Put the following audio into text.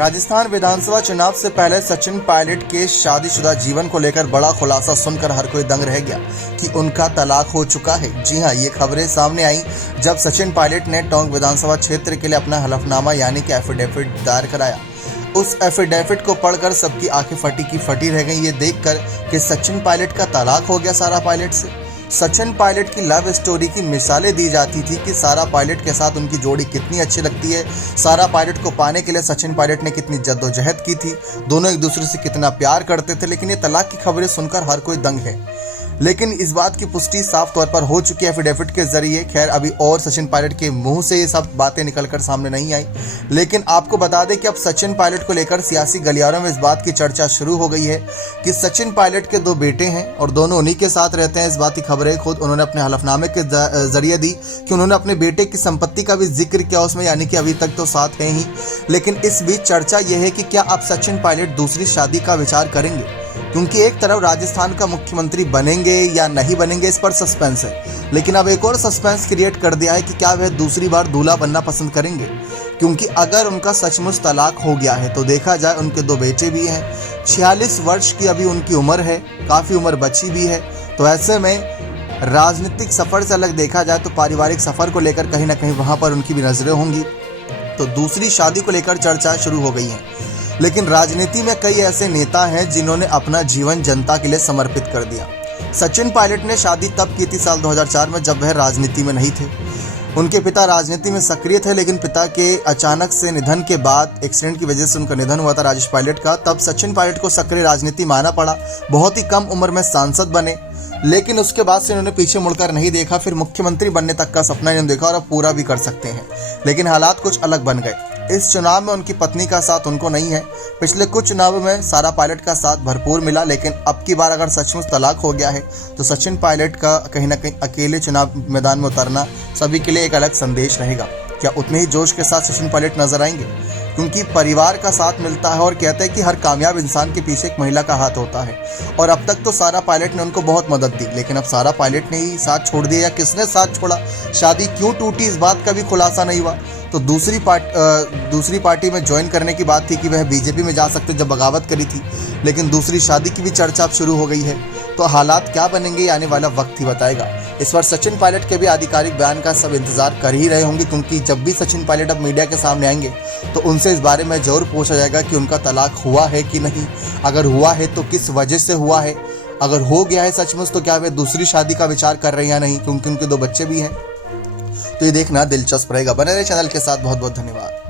राजस्थान विधानसभा चुनाव से पहले सचिन पायलट के शादीशुदा जीवन को लेकर बड़ा खुलासा सुनकर हर कोई दंग रह गया कि उनका तलाक हो चुका है। जी हां, ये खबरें सामने आई जब सचिन पायलट ने टोंक विधानसभा क्षेत्र के लिए अपना हलफनामा यानी कि एफिडेविट दायर कराया। उस एफिडेविट को पढ़कर सबकी आंखें फटी की फटी रह गई ये देखकर कि सचिन पायलट का तलाक हो गया सारा पायलट से। सचिन पायलट की लव स्टोरी की मिसालें दी जाती थी कि सारा पायलट के साथ उनकी जोड़ी कितनी अच्छी लगती है, सारा पायलट को पाने के लिए सचिन पायलट ने कितनी जद्दोजहद की थी, दोनों एक दूसरे से कितना प्यार करते थे। लेकिन ये तलाक की खबरें सुनकर हर कोई दंग है। लेकिन इस बात की पुष्टि साफ तौर पर हो चुकी है एफिडेविट के जरिए। खैर, अभी और सचिन पायलट के मुंह से ये सब बातें निकलकर सामने नहीं आई, लेकिन आपको बता दें कि अब सचिन पायलट को लेकर सियासी गलियारों में इस बात की चर्चा शुरू हो गई है कि सचिन पायलट के 2 बेटे हैं और दोनों उन्हीं के साथ रहते हैं। इस बात की खबरें खुद उन्होंने अपने हलफनामे के जरिए दी कि उन्होंने अपने बेटे की संपत्ति का भी जिक्र किया उसमें, यानी कि अभी तक तो साथ हैं ही। लेकिन इस बीच चर्चा यह है कि क्या अब सचिन पायलट दूसरी शादी का विचार करेंगे, क्योंकि एक तरफ राजस्थान का मुख्यमंत्री बनेंगे या नहीं बनेंगे इस पर सस्पेंस है। लेकिन अब एक और सस्पेंस क्रिएट कर दिया है कि क्या वह दूसरी बार दूल्हा बनना पसंद करेंगे, क्योंकि अगर उनका सचमुच तलाक हो गया है तो देखा जाए उनके 2 बेटे भी हैं, 46 वर्ष की अभी उनकी उम्र है, काफ़ी उम्र बची भी है। तो ऐसे में राजनीतिक सफ़र से अलग देखा जाए तो पारिवारिक सफ़र को लेकर कहीं ना कहीं वहाँ पर उनकी भी नज़रें होंगी। तो दूसरी शादी को लेकर चर्चा शुरू हो गई है। लेकिन राजनीति में कई ऐसे नेता हैं जिन्होंने अपना जीवन जनता के लिए समर्पित कर दिया। सचिन पायलट ने शादी तब की थी साल 2004 में जब वह राजनीति में नहीं थे। उनके पिता राजनीति में सक्रिय थे, लेकिन पिता के अचानक से निधन के बाद एक्सीडेंट की वजह से उनका निधन हुआ था राजेश पायलट का। तब सचिन पायलट को सक्रिय राजनीति माना पड़ा। बहुत ही कम उम्र में सांसद बने, लेकिन उसके बाद से उन्होंने पीछे मुड़कर नहीं देखा। फिर मुख्यमंत्री बनने तक का सपना इन्होंने देखा और अब पूरा भी कर सकते हैं। लेकिन हालात कुछ अलग बन गए। इस चुनाव में उनकी पत्नी का साथ उनको नहीं है। पिछले कुछ चुनावों में सारा पायलट का साथ भरपूर मिला, लेकिन अब की बार अगर सचमुच तलाक हो गया है तो सचिन पायलट का कहीं ना कहीं अकेले चुनाव मैदान में उतरना सभी के लिए एक अलग संदेश रहेगा। क्या उतने ही जोश के साथ सचिन पायलट नजर आएंगे, क्योंकि परिवार का साथ मिलता है और कहते हैं कि हर कामयाब इंसान के पीछे एक महिला का हाथ होता है। और अब तक तो सारा पायलट ने उनको बहुत मदद दी, लेकिन अब सारा पायलट ने ही साथ छोड़ दिया या किसने साथ छोड़ा, शादी क्यों टूटी, इस बात का भी खुलासा नहीं हुआ। तो दूसरी पार्टी में ज्वाइन करने की बात थी कि वह बीजेपी में जा सकते जब बगावत करी थी, लेकिन दूसरी शादी की भी चर्चा अब शुरू हो गई है। तो हालात क्या बनेंगे आने वाला वक्त ही बताएगा। इस बार सचिन पायलट के भी आधिकारिक बयान का सब इंतजार कर ही रहे होंगे, क्योंकि जब भी सचिन पायलट अब मीडिया के सामने आएंगे तो उनसे इस बारे में जरूर पूछा जाएगा कि उनका तलाक हुआ है कि नहीं, अगर हुआ है तो किस वजह से हुआ है, अगर हो गया है सचमुच तो क्या वे दूसरी शादी का विचार कर रहे हैं या नहीं, क्योंकि उनके 2 बच्चे भी हैं। तो ये देखना दिलचस्प रहेगा। बने रहे चैनल के साथ। बहुत बहुत धन्यवाद।